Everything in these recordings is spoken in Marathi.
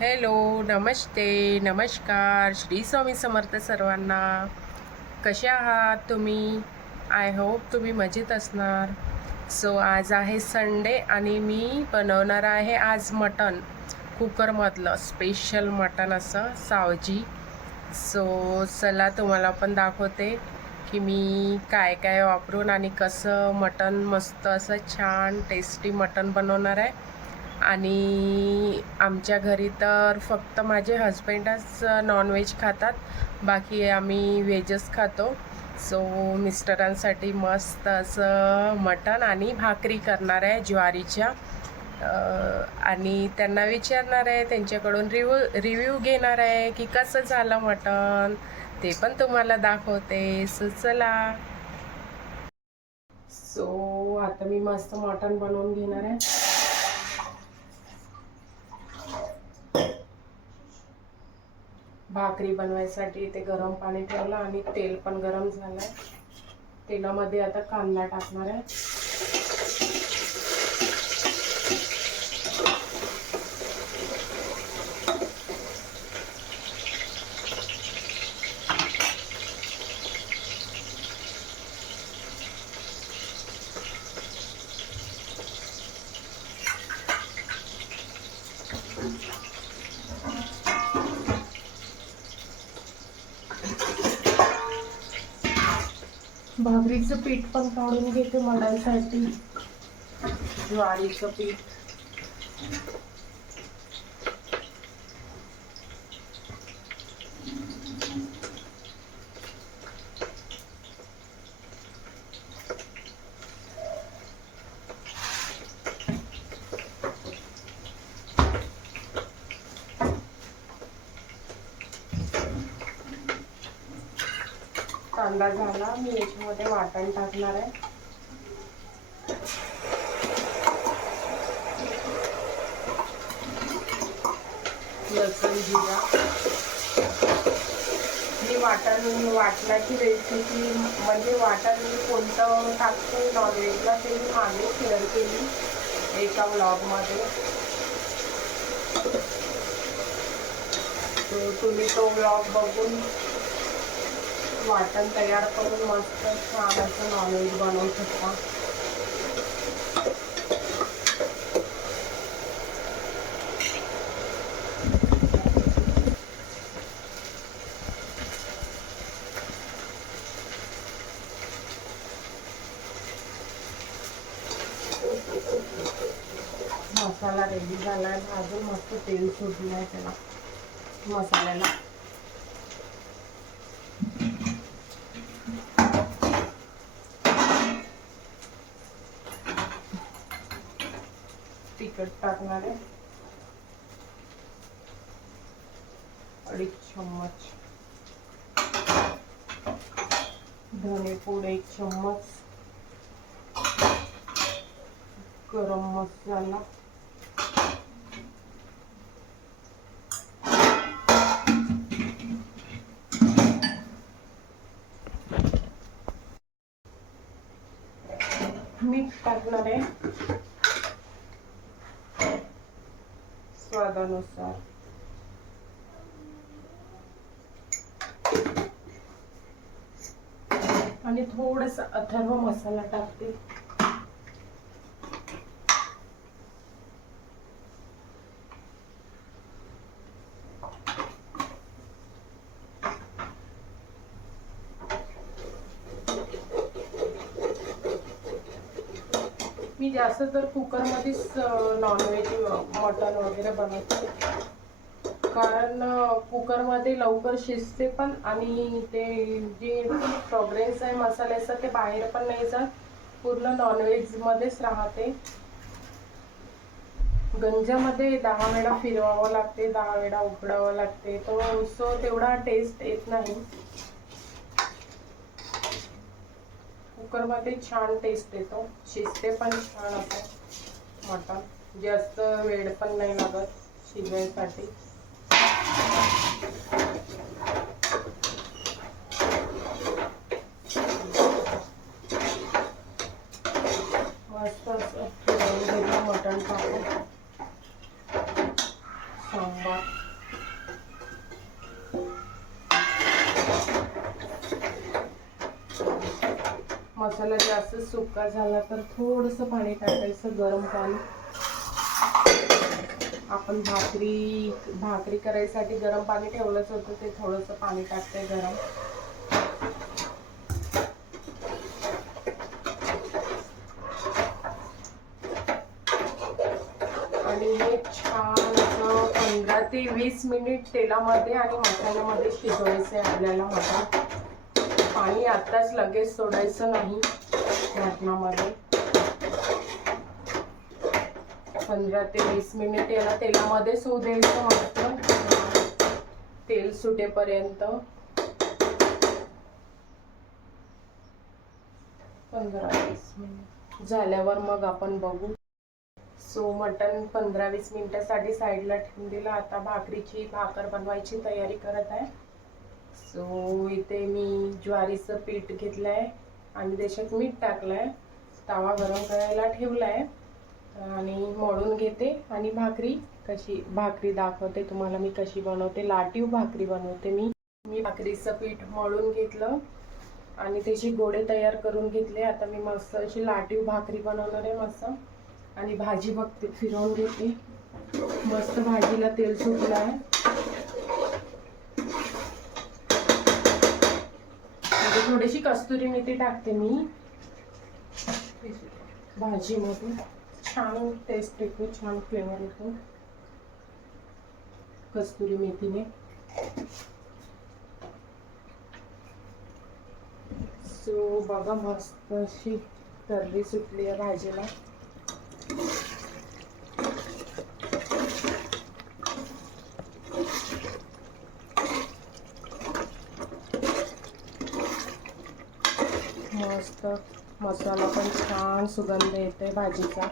हॅलो, नमस्ते, नमस्कार. श्री स्वामी समर्थ सर्वांना. कसे आहात तुम्ही? आय होप तुम्ही मजेत असणार. सो आज आहे संडे आणि मी बनवणार आहे आज मटण. कुकरमधलं स्पेशल मटण असं सावजी. सो चला तुम्हाला पण दाखवते की मी काय काय वापरून आणि कसं मटण मस्त असं छान टेस्टी मटण बनवणार आहे. आणि आमच्या घरी तर फक्त माझे हजबंडच नॉनव्हेज खातात, बाकी आम्ही व्हेजच खातो. सो मिस्टरांसाठी मस्त असं मटण आणि भाकरी करणार आहे ज्वारीच्या. आणि त्यांना विचारणार आहे, त्यांच्याकडून रिव्ह्यू घेणार आहे की कसं झालं मटण, ते पण तुम्हाला दाखवते. सो चला. सो आता मी मस्त मटण बनवून घेणार आहे. भाकरी बनवायसाठी इथे गरम पाणी ठेवलं आणि तेल पण गरम झालंय. तेलामध्ये आता कांदा टाकणार आहे. भाकरीचं पीठ पण काढून घेते मळायसाठी. ज्वारीचं पीठ. कांदा झाला, मी याच्यामध्ये वाटण टाकणार आहे. लसूण, जिरा. मी वाटणाची रेसिपी म्हणजे वाटण कोणतं टाकते नॉनव्हेजला ते मी मागे शेअर केली एका व्लॉगमध्ये. तुम्ही तो व्लॉग बघून वाटण तयार करून मस्त छान असं नॉनव्हेज बनवू शकता. मसाला रेडी झालाय, भाजून मस्त तेल सुटलंय त्याला मसाल्याला. तिखट टाकणार आहे 2.5 चम्मच. धने पूड 1 चम्मच. गरम मसाला. मीठ टाकणार आहे स्वादानुसार. आणि थोडंसं अथर्व मसाला टाकते. मी जास्त तर कुकरमध्येच नॉनव्हेज मटण वगैरे बनवते, कारण कुकरमध्ये लवकर शिजते पण आणि ते जे फ्रेग्रन्स आहे मसाल्याचं ते बाहेर पण नाही जात, पूर्ण नॉनव्हेज मध्येच राहते. गंजामध्ये 10 वेळा फिरवावं लागते, 10 वेळा उकडावं लागते, तो सो तेवढा टेस्ट येत नाही. कुकरमध्ये छान टेस्ट येतो, शिजते पण छान असं मटण. जास्त वेळ पण नाही लागत शिजवायसाठी. मस्त असं फिरवून घेतलं मटण टाकून. सांबार. मसाला जास्त सुका झाला तर थोडंसं पाणी टाकायचं, गरम पाणी. आपण भाकरी करायसाठी गरम पाणी ठेवलंच होतं, ते थोडंसं पाणी टाकते गरम. आणि हे छान असं 15 ते 20 मिनिट तेलामध्ये आणि मसाल्यामध्ये शिजवायचं आहे आपल्याला. मटण पाणी आत्ताच लगेच सोडायचं नाही मटणामध्ये. 15 ते 20 मिनिट याला तेलामध्ये होऊ द्यायचं. मस्त तेल सुटेपर्यंत 15-20 मिनिट झाल्यावर मग आपण बघू. सो मटण 15-20 मिनिटासाठी साईडला ठेवून दिलं. आता भाकर बनवायची तयारी करत आहे. सो इथे मी ज्वारीचं पीठ घेतलंय आणि त्याच्यात मीठ टाकलंय. तवा गरम करायला ठेवलाय आणि मळून घेते. आणि भाकरी दाखवते तुम्हाला मी कशी बनवते. लाटीव भाकरी बनवते मी भाकरीचं पीठ मळून घेतलं आणि त्याची गोळे तयार करून घेतले. आता मी मस्त अशी लाटीव भाकरी बनवणार आहे मस्त. आणि भाजी बघते, फिरवून घेते. मस्त भाजीला तेल सुटलं आहे. म्हणजे थोडीशी कस्तुरी मेथी टाकते मी भाजीमध्ये. छान टेस्ट येतो, छान फ्लेवर येतो कस्तुरी मेथीने. सो बघा मस्त अशी तर्री सुटली आहे भाजीला. मस्त मसाला पण छान सुगंध येते भाजीचा.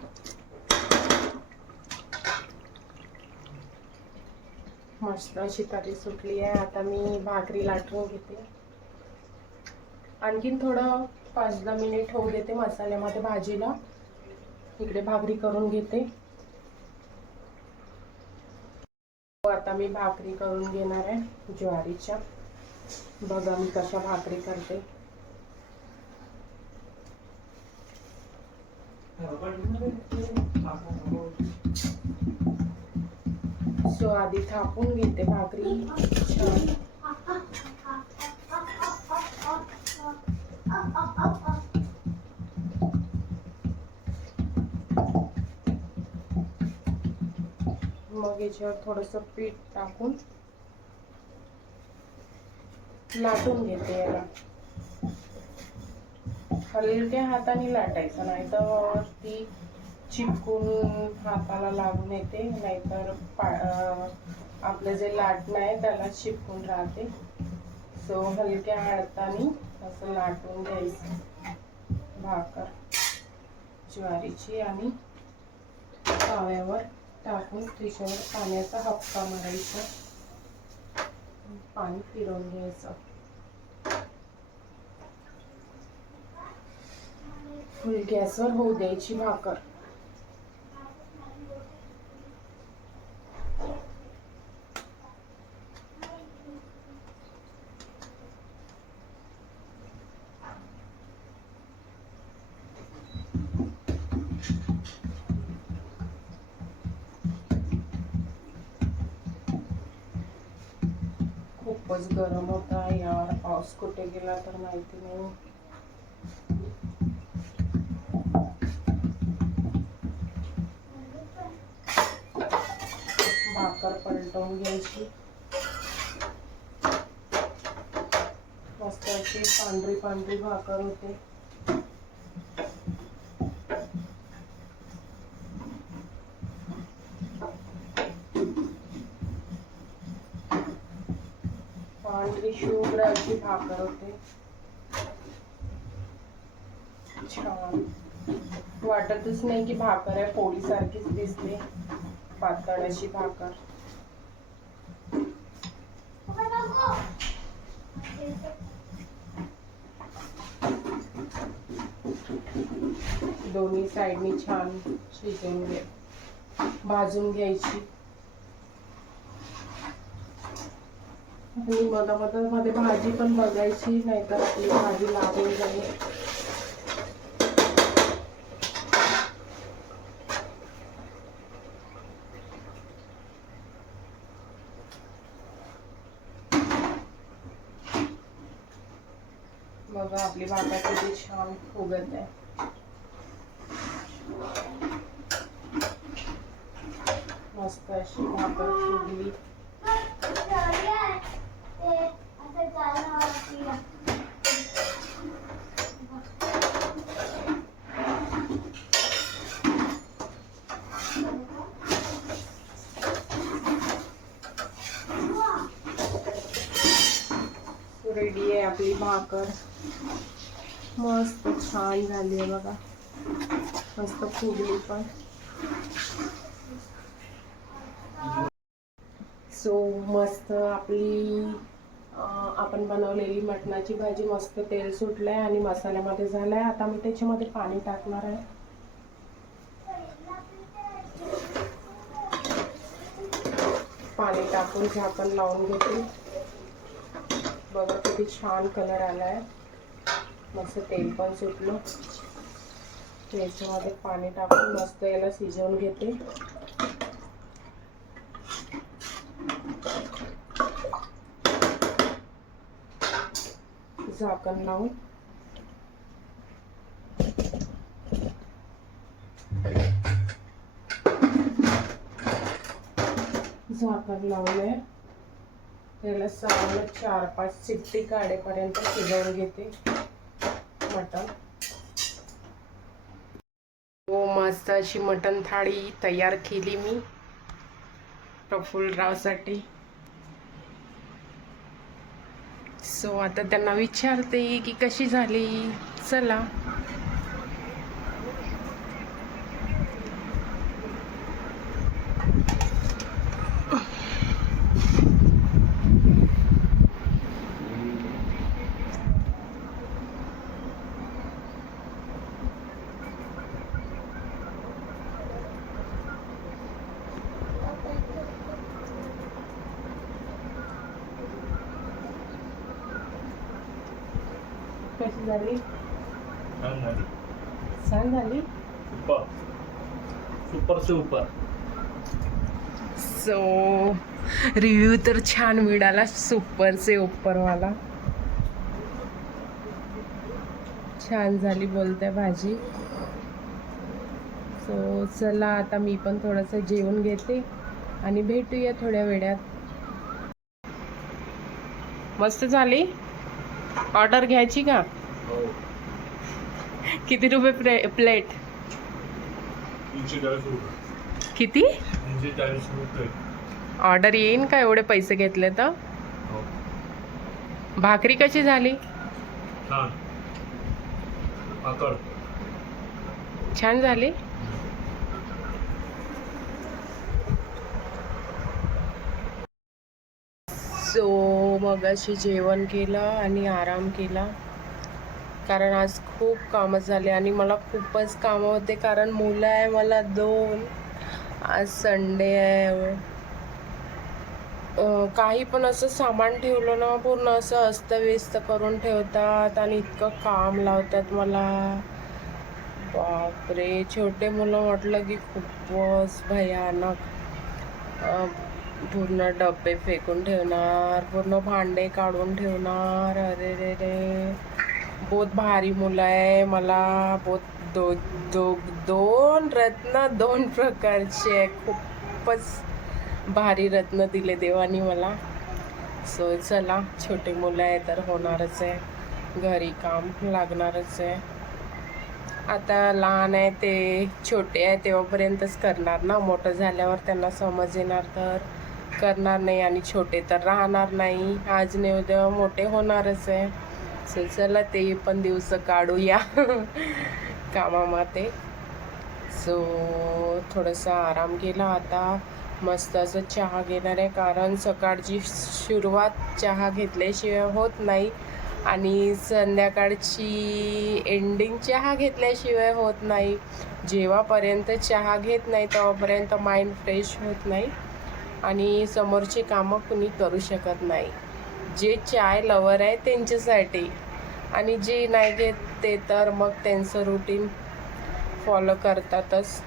मस्त अशी तर्री सुटली आहे. आता मी भाकरी लाटून घेते. आणखीन थोडं 5-10 मिनिट होऊ देते मसाल्यामध्ये भाजीला. इकडे भाकरी करून घेते. आता मी भाकरी करून घेणार आहे ज्वारीच्या. बघा मी कशा भाकरी करते. सो आधी थापून घेते भाकरी छान. मग याच्यावर थोडंसं पीठ टाकून लाटून घेते याला. हलक्या हाताने लाटायचं, नाहीतर ती चिपकून हाताला लागून येते. नाहीतर आपलं जे लाटणं आहे त्याला चिपकून राहते. सो हलक्या हाताने असं लाटून घ्यायचं भाकर ज्वारीची. आणि तव्यावर टाकून त्याच्यावर पाण्याचा हपका मारायचा. पाणी फिरवून घ्यायचं. फुल गॅसवर होऊ द्यायची भाकर. खूपच गरम होता यार. पाऊस कुठे गेला तर माहिती नाही. भाकर पलटवून घ्यायची. मस्त अशी पांढरी भाकर होते. पांढरी शुभ्र अशी भाकर होते. छान वाटतच नाही की भाकर आहे, पोळी सारखीच दिसते. पातळ अशी भाकर. दोन्ही साइडनी छान भाजून घ्यायची. आणि मध्ये भाजी पण बघायची, नाहीतर आपली भाजी लागून जाईल. बघा आपली भाकर किती छान फुगत आहे. मस्त अशी भाकर फुगली. रेडी आहे आपली भाकर. मस्त छान झाली आहे बघा, मस्त फुगली पण. सो मस्त आपली आपण बनवलेली मटणाची भाजी मस्त तेल सुटलंय आणि मसाल्यामध्ये झालाय. आता मी त्याच्यामध्ये पाणी टाकणार आहे. पाणी टाकून झाकण लावून घेते. बघा किती छान कलर आलाय, मस्त तेल पण सुटलं. त्याच्यामध्ये पाणी टाकून मस्त याला शिजवून घेते. झाकण लावून झाकण लावलंय. त्याला चांगलं 4-5 शिट्टी काढेपर्यंत शिजवून घेते मटण. हो, मस्त अशी मटण थाळी तयार केली मी प्रफुल्लरावसाठी. सो आता त्यांना विचारते की कशी झाली. चला. कशी झाली? छान झाली. Super super. सो रिव्ह्यू तर छान मिळाला, सुपरचे उपरवाला. छान झाली बोलते भाजी. सो चला आता मी पण थोडंसं जेवून घेते आणि भेटूया थोड्या वेळात. मस्त झाली. ऑर्डर घ्यायची का? किती रुपये प्लेट? 340 रुपये. किती? 340 रुपये. ऑर्डर येईन का एवढे पैसे घेतले तर? भाकरी कशी झाली? छान. छान झाली. सो मग अशी जेवण केलं आणि आराम केला, कारण आज खूप कामं झाले आणि मला खूपच कामं होते, कारण मुलं आहे मला 2. आज संडे आहे. काही पण असं सामान ठेवलं ना पूर्ण असं अस्तव्यस्त करून ठेवतात आणि इतकं काम लावतात मला. बापरे, छोटे मुलं म्हटलं की खूपच भयानक. पूर्ण डबे फेकून ठेवणार, पूर्ण भांडे काढून ठेवणार. अरे रे रे, बहुत भारी मुलं आहे मला. बहुत दोन रत्न 2 प्रकारचे आहे. खूपच भारी रत्न दिले देवानी मला. सो चला, छोटे मुलं आहे तर होणारच आहे, घरी काम लागणारच आहे. आता लहान आहे ते, छोटे आहे तेव्हापर्यंतच करणार ना. मोठं झाल्यावर त्यांना समज येणार तर करणार नाही, आणि छोटे तर राहणार नाही. आज नाही उद्या मोठे होणारच आहे. सो चला ते पण दिवस काढूया कामामध्ये. सो थोडंसं आराम केला. आता मस्त असं चहा घेणार आहे, कारण सकाळची सुरुवात चहा घेतल्याशिवाय होत नाही आणि संध्याकाळची एंडिंग चहा घेतल्याशिवाय होत नाही. जेव्हापर्यंत चहा घेत नाही तेव्हापर्यंत माइंड फ्रेश होत नाही आणि समोरची कामं कुणी करू शकत नाही. जे चाय लवर आहे त्यांच्यासाठी, आणि जे नाही घेत ते तर मग त्यांचं रुटीन फॉलो करतातच.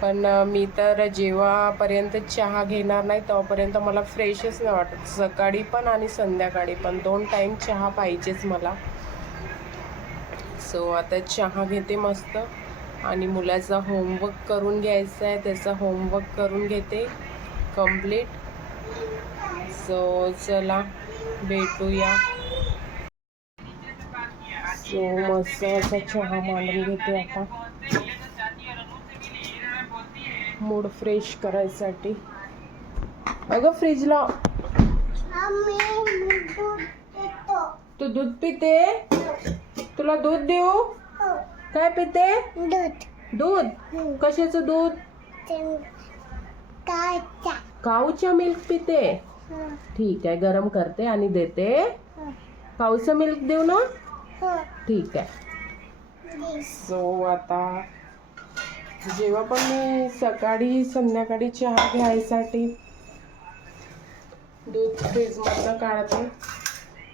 पण मी तर जेव्हापर्यंत चहा घेणार नाही तेव्हापर्यंत मला फ्रेशच नाही वाटत. सकाळी पण आणि संध्याकाळी पण 2 टाईम चहा पाहिजेच मला. सो आता चहा घेते मस्त आणि मुलाचा होमवर्क करून घ्यायचा आहे, त्याचा होमवर्क करून घेते कंप्लीट. सो चला भेटूया. सो मस्त असा चहा मांडून घेते आता मूड फ्रेश करायसाठी. अगं फ्रीज लाव. तू दूध पिते? तुला दूध देऊ? काय पिते? दूध. कशाचं दूध? काऊच्या मिल्क पिते? ठीक आहे, गरम करते आणि देते. काऊचं मिल्क देऊ ना? ठीक आहे. सो आता जेव्हा पण मी सकाळी संध्याकाळी चहा घ्यायसाठी दूध फ्रीजमधनं काढते.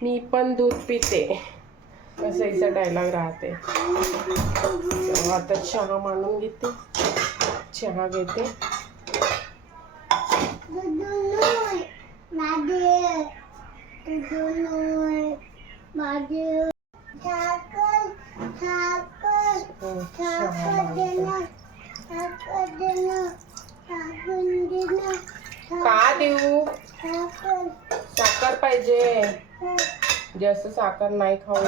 मी पण दूध पिते असं हिचा डायलॉग राहते. सो आता चहा मांडून घेते, चहा घेते. का देऊ? साखर पाहिजे. जास्त साखर नाही खाऊ.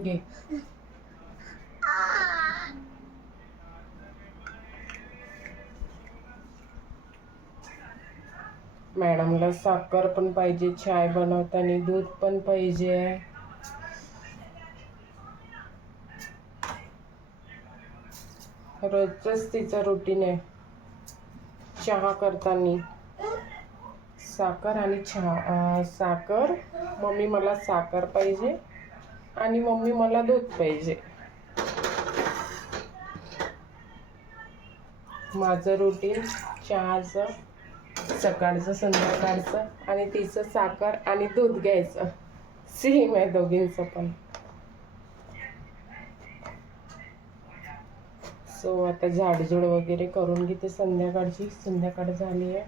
घे. मॅडमला साखर पण पाहिजे, चाय बनवताना दूध पण पाहिजे. रोजच तिचं रुटीन आहे. चहा करताना साखर आणि चहा. साखर, मम्मी मला साखर पाहिजे आणि मम्मी मला दूध पाहिजे. माझं रुटीन चहाचं सकाळचं संध्याकाळचं आणि तिचं साखर आणि दूध घ्यायचं. सेम आहे दोघींचं पण. सो आता झाडझूड वगैरे करून घेते संध्याकाळची. संध्याकाळ झाली आहे.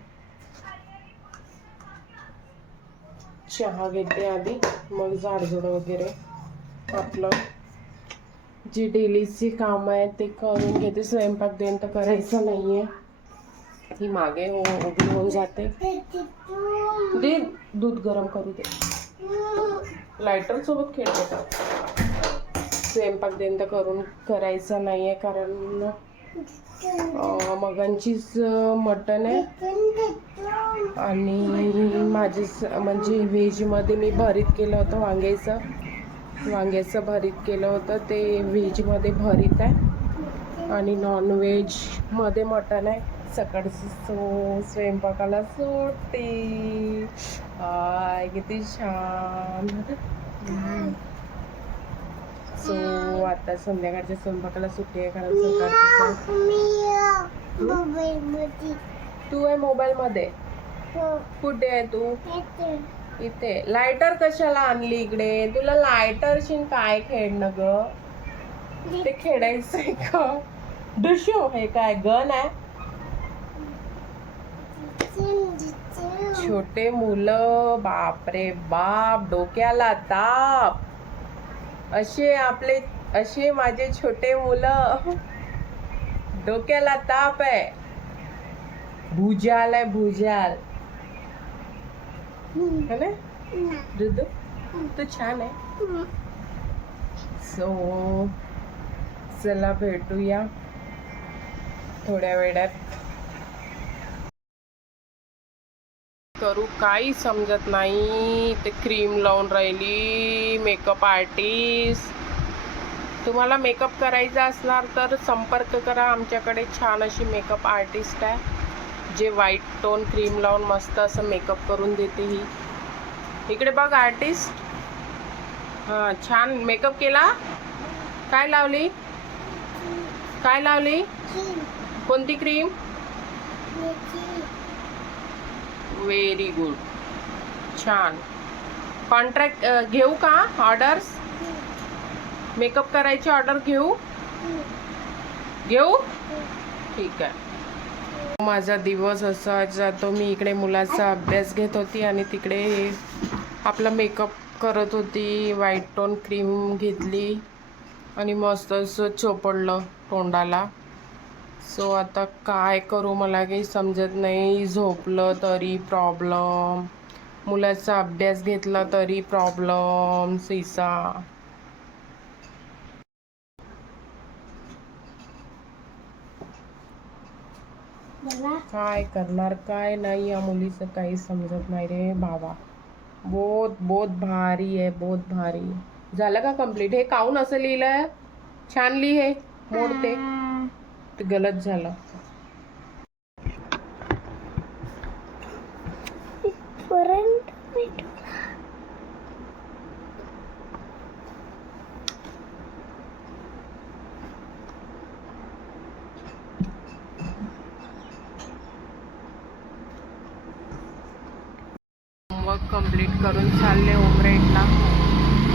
चहा घेते आधी, मग झाडझूड वगैरे आपलं जी डेलीची कामं आहेत ते करून घेते. स्वयंपाक देण तर करायचं नाही आहे. ही मागे उभी होऊन जाते. दे दूध गरम करू दे. लायटर सोबत खेळते का? स्वयंपाक देण तर करायचं नाही आहे कारण मगांचीच मटण आहे आणि माझी म्हणजे व्हेजमध्ये मी भरीत केलं होतं वांग्याचं भरीत केलं होतं. ते व्हेजमध्ये भरीत आहे आणि नॉनव्हेजमध्ये मटण आहे. सकाळचं सो स्वयंपाकाला सुट्टी. किती छान. सो आता संध्याकाळच्या स्वयंपाकाला सुट्टी आहे कारण सकाळचं. तू आहे मोबाईल मध्ये? कुठे आहे तू? इथे. लायटर कशाला आणली इकडे? तुला लायटरशी काय खेळणं ग? ते खेळायचंय का? डुशू हे काय गन आहे? छोटे मुलं, बापरे बाप, डोक्याला ताप. असे माझे छोटे मुलं, डोक्याला ताप आहे. भुजाल आहे, भुजाल है ना? दुधू तू छान आहे. सो चला भेटूया थोड्या वेळात. करू काही समजत नाही. ते क्रीम लावून राहिली. Makeup artist. तुम्हाला मेकअप करायचा असणार तर संपर्क करा. आमच्याकडे छान अशी मेकअप आर्टिस्ट आहे जे व्हाईट टोन क्रीम लावून मस्त असं मेकअप करून देते. ही इकडे बघ आर्टिस्ट. हां, छान मेकअप केला. काय लावली? काय लावली? कोणती क्रीम? व्हेरी गुड, छान. कॉन्ट्रॅक्ट घेऊ का? ऑर्डर्स मेकअप करायची ऑर्डर घेऊ? ठीक आहे. माझा दिवस असा जातो. मी इकडे मुलाचा अभ्यास घेत होती आणि तिकडे आपला मेकअप करत होती. व्हाईट टोन क्रीम घेतली आणि मस्त असं चोपडलं तोंडाला. सो आता काय करू मला काही समजत नाही. झोपलं तरी प्रॉब्लेम, मुलाचा अभ्यास घेतला तरी प्रॉब्लेम. सीसा काय करणार काय नाही, या मुलीचं काही समजत नाही रे बाबा. बहुत बहुत भारी आहे, बहुत भारी. झालं का कंप्लीट? हे काऊन असं लिहिलंय? छान लिही, हे मोडते. ते गलत झालं. होमवर्क कंप्लीट करून चालले उमरेडला.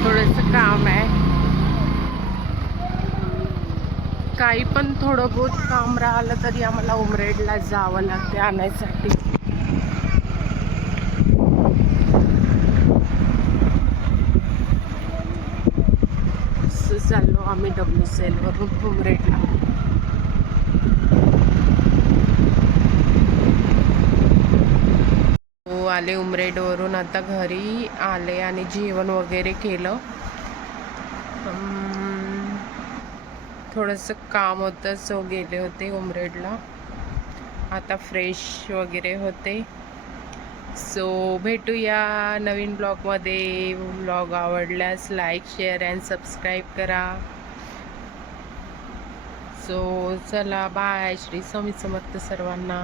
थोडंसं काम आहे, काही पण थोडं बहुत काम राहिलं तरी आम्हाला उमरेडला जावं लागते आणायसाठी. चाललो आम्ही WCL वरून उमरेडला. आले उमरेडवरून, आता घरी आले आणि जेवण वगैरे केलं. थोडंसं काम होतं सो गेले होते उमरेडला. आता फ्रेश वगैरे होते. सो भेटूया नवीन ब्लॉगमध्ये. ब्लॉग आवडल्यास लाईक, शेअर अँड सबस्क्राईब करा. सो चला बाय. श्री स्वामी समर्थ सर्वांना.